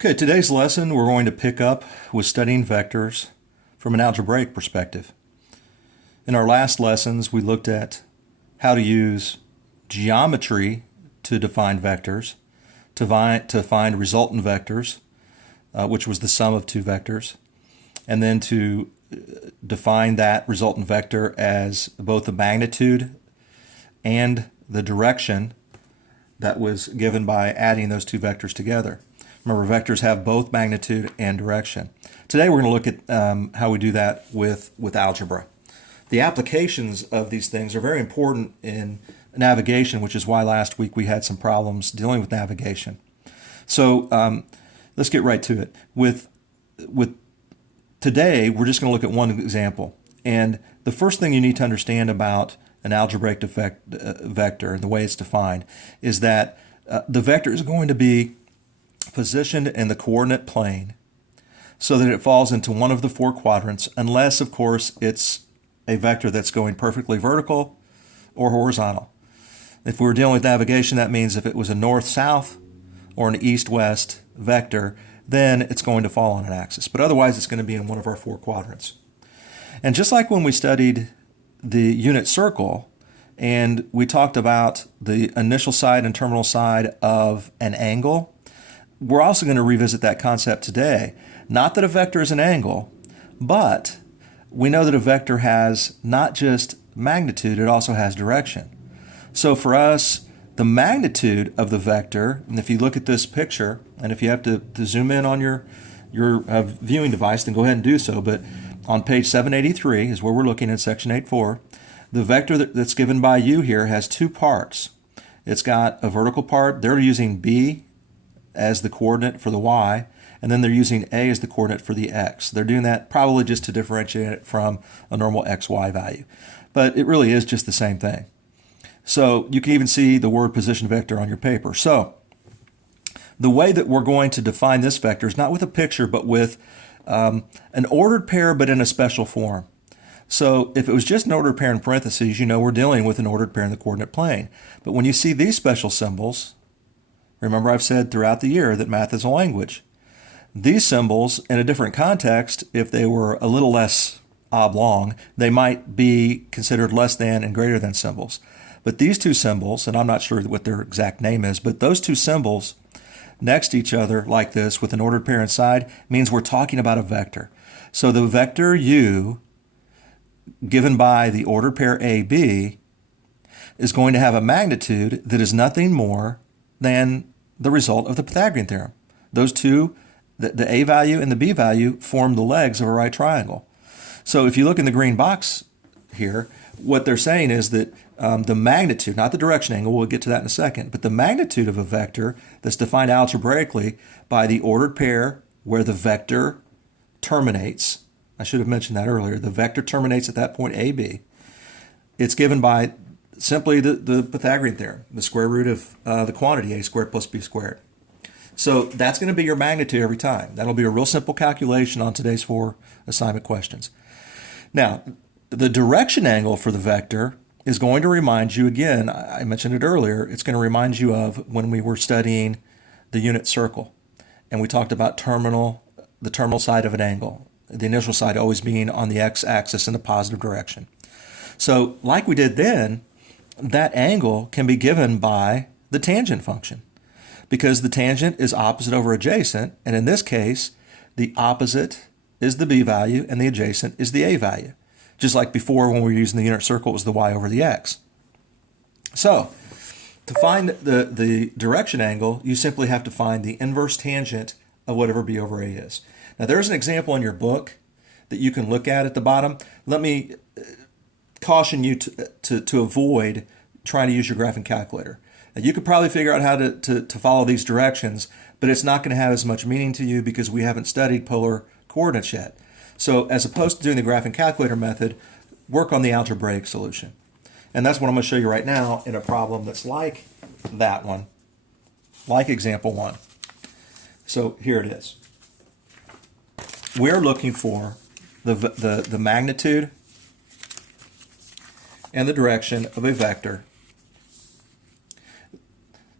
Okay, today's lesson we're going to pick up with studying vectors from an algebraic perspective. In our last lessons, we looked at how to use geometry to define vectors, to find resultant vectors, which was the sum of two vectors, and then to define that resultant vector as both the magnitude and the direction that was given by adding those two vectors together. Remember, vectors have both magnitude and direction. Today we're going to look at how we do that with algebra. The applications of these things are very important in navigation, which is why last week we had some problems dealing with navigation. So let's get right to it. With today, we're just going to look at one example. And the first thing you need to understand about an algebraic vector and the way it's defined is that the vector is going to be positioned in the coordinate plane so that it falls into one of the four quadrants, unless, of course, it's a vector that's going perfectly vertical or horizontal. If we were dealing with navigation, that means if it was a north-south or an east-west vector, then it's going to fall on an axis. But otherwise, it's going to be in one of our four quadrants. And just like when we studied the unit circle, and we talked about the initial side and terminal side of an angle, we're also going to revisit that concept today. Not that a vector is an angle, but we know that a vector has not just magnitude, it also has direction. So for us, the magnitude of the vector, and if you look at this picture, and if you have to zoom in on your viewing device, then go ahead and do so, but on page 783 is where we're looking in section 8.4. The vector that's given by u here has two parts. It's got a vertical part. They're using b as the coordinate for the y, and then they're using a as the coordinate for the x. They're doing that probably just to differentiate it from a normal xy value. But it really is just the same thing. So you can even see the word position vector on your paper. So the way that we're going to define this vector is not with a picture, but with an ordered pair, but in a special form. So if it was just an ordered pair in parentheses, you know we're dealing with an ordered pair in the coordinate plane. But when you see these special symbols, remember I've said throughout the year that math is a language. These symbols, in a different context, if they were a little less oblong, they might be considered less than and greater than symbols. But these two symbols, and I'm not sure what their exact name is, but those two symbols next to each other like this with an ordered pair inside means we're talking about a vector. So the vector u given by the ordered pair AB is going to have a magnitude that is nothing more than the result of the Pythagorean theorem. Those two, the A value and the B value, form the legs of a right triangle. So if you look in the green box here, what they're saying is that the magnitude, not the direction angle, we'll get to that in a second, but the magnitude of a vector that's defined algebraically by the ordered pair where the vector terminates. I should have mentioned that earlier. The vector terminates at that point AB. It's given by simply the Pythagorean theorem, the square root of the quantity a squared plus b squared. So that's going to be your magnitude every time. That'll be a real simple calculation on today's 4 assignment questions. Now, the direction angle for the vector is going to remind you, again, I mentioned it earlier, it's going to remind you of when we were studying the unit circle. And we talked about the terminal side of an angle, the initial side always being on the x-axis in the positive direction. So like we did then, that angle can be given by the tangent function because the tangent is opposite over adjacent, and in this case, the opposite is the b value and the adjacent is the a value. Just like before when we were using the unit circle, it was the y over the x. So to find the direction angle, you simply have to find the inverse tangent of whatever b over a is. Now there's an example in your book that you can look at the bottom. Let me caution you to avoid trying to use your graphing calculator. Now, you could probably figure out how to follow these directions, but it's not going to have as much meaning to you because we haven't studied polar coordinates yet. So as opposed to doing the graphing calculator method, work on the algebraic solution. And that's what I'm going to show you right now in a problem that's like that one, like example 1. So here it is. We're looking for the magnitude and the direction of a vector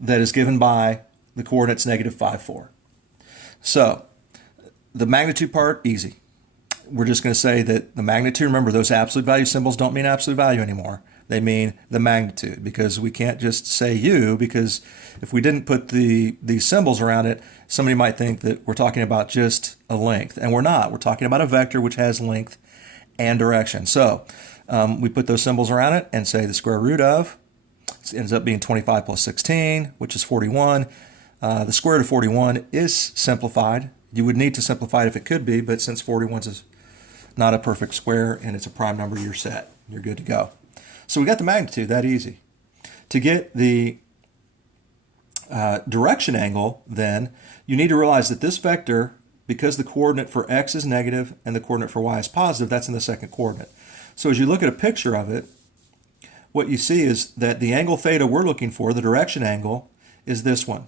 that is given by the coordinates -5, 4. So the magnitude part, easy. We're just going to say that the magnitude, remember those absolute value symbols don't mean absolute value anymore. They mean the magnitude, because we can't just say u, because if we didn't put these symbols around it, somebody might think that we're talking about just a length, and we're not. We're talking about a vector which has length and direction. So we put those symbols around it and say the square root of, it ends up being 25 plus 16, which is 41. The square root of 41 is simplified. You would need to simplify it if it could be, but since 41 is not a perfect square and it's a prime number, you're set. You're good to go. So we got the magnitude, that easy. To get the direction angle, then, you need to realize that this vector, because the coordinate for x is negative and the coordinate for y is positive, that's in the second coordinate. So as you look at a picture of it, what you see is that the angle theta we're looking for, the direction angle, is this one,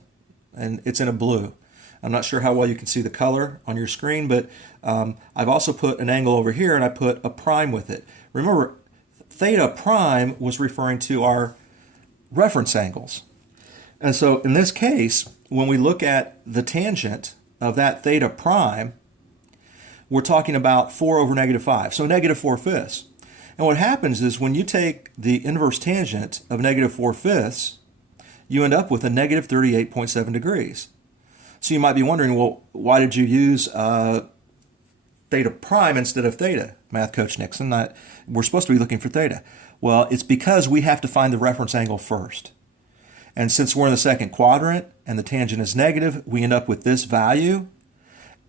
and it's in a blue. I'm not sure how well you can see the color on your screen, but I've also put an angle over here, and I put a prime with it. Remember, theta prime was referring to our reference angles. And so in this case, when we look at the tangent of that theta prime, we're talking about 4 over negative 5, so negative 4/5. And what happens is when you take the inverse tangent of negative 4/5, you end up with a negative 38.7 degrees. So you might be wondering, well, why did you use theta prime instead of theta, Math Coach Nixon? We're supposed to be looking for theta. Well, it's because we have to find the reference angle first. And since we're in the second quadrant and the tangent is negative, we end up with this value.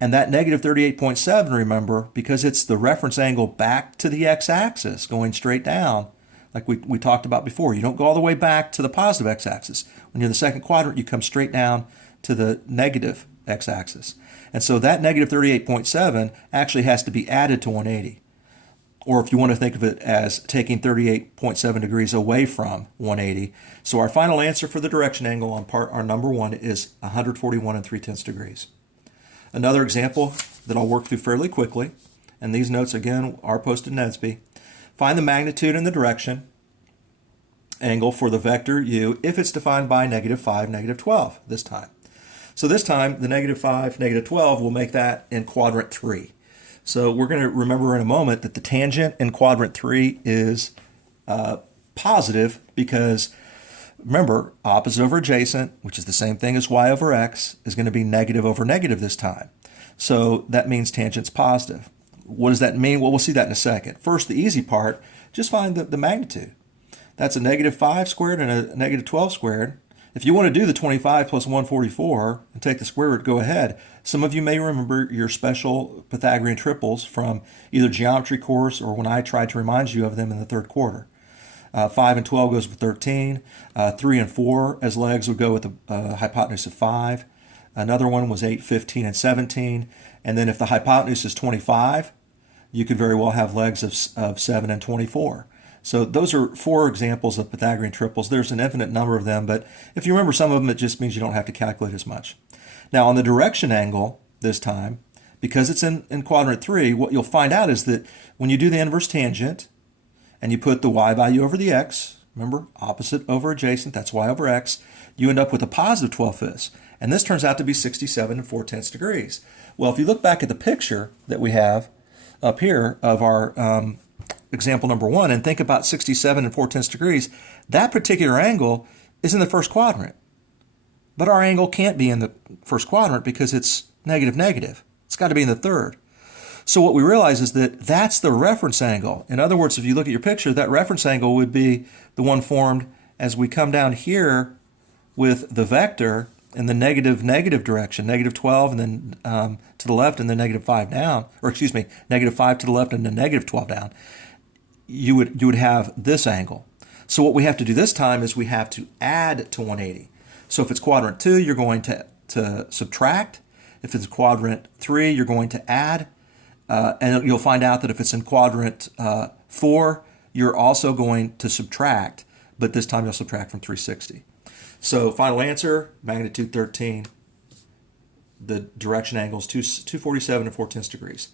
And that negative 38.7, remember, because it's the reference angle back to the x-axis, going straight down, like we talked about before. You don't go all the way back to the positive x-axis. When you're in the second quadrant, you come straight down to the negative x-axis. And so that negative 38.7 actually has to be added to 180. Or if you want to think of it as taking 38.7 degrees away from 180. So our final answer for the direction angle on our number 1 is 141 3/10 degrees. Another example that I'll work through fairly quickly, and these notes again are posted in NSBE. Find the magnitude and the direction angle for the vector u if it's defined by negative 5, negative 12 this time. So this time the negative 5, negative 12 will make that in quadrant 3. So we're going to remember in a moment that the tangent in quadrant 3 is positive because, remember, opposite over adjacent, which is the same thing as y over x, is going to be negative over negative this time. So that means tangent's positive. What does that mean? Well, we'll see that in a second. First, the easy part, just find the magnitude. That's a negative 5 squared and a negative 12 squared. If you want to do the 25 plus 144 and take the square root, go ahead. Some of you may remember your special Pythagorean triples from either geometry course or when I tried to remind you of them in the third quarter. 5 and 12 goes with 13. 3 and 4 as legs would go with the hypotenuse of 5. Another one was 8, 15, and 17. And then if the hypotenuse is 25, you could very well have legs of 7 and 24. So those are 4 examples of Pythagorean triples. There's an infinite number of them, but if you remember some of them, it just means you don't have to calculate as much. Now on the direction angle this time, because it's in quadrant 3, what you'll find out is that when you do the inverse tangent and you put the y value over the x, remember, opposite over adjacent, that's y over x, you end up with a positive 12/5. And this turns out to be 67 4/10 degrees. Well, if you look back at the picture that we have up here of our example number 1 and think about 67 4/10 degrees, that particular angle is in the first quadrant. But our angle can't be in the first quadrant because it's negative negative. It's got to be in the third. So what we realize is that that's the reference angle. In other words, if you look at your picture, that reference angle would be the one formed as we come down here with the vector in the negative negative direction, negative 12 and then to the left and then negative 5 down, or excuse me, negative 5 to the left and then negative 12 down. You would have this angle. So what we have to do this time is we have to add to 180. So if it's quadrant 2, you're going to subtract. If it's quadrant 3, you're going to add. And you'll find out that if it's in quadrant 4, you're also going to subtract, but this time you'll subtract from 360. So final answer, magnitude 13. The direction angle is 247 4/10 degrees.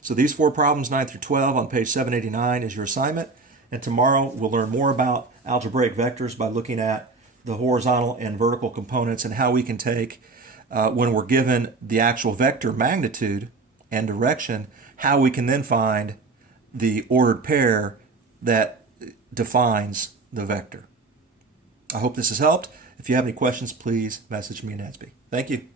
So these 4 problems, 9 through 12, on page 789 is your assignment. And tomorrow we'll learn more about algebraic vectors by looking at the horizontal and vertical components and how we can take when we're given the actual vector magnitude and direction, how we can then find the ordered pair that defines the vector. I hope this has helped. If you have any questions, please message me in Edsby. Thank you.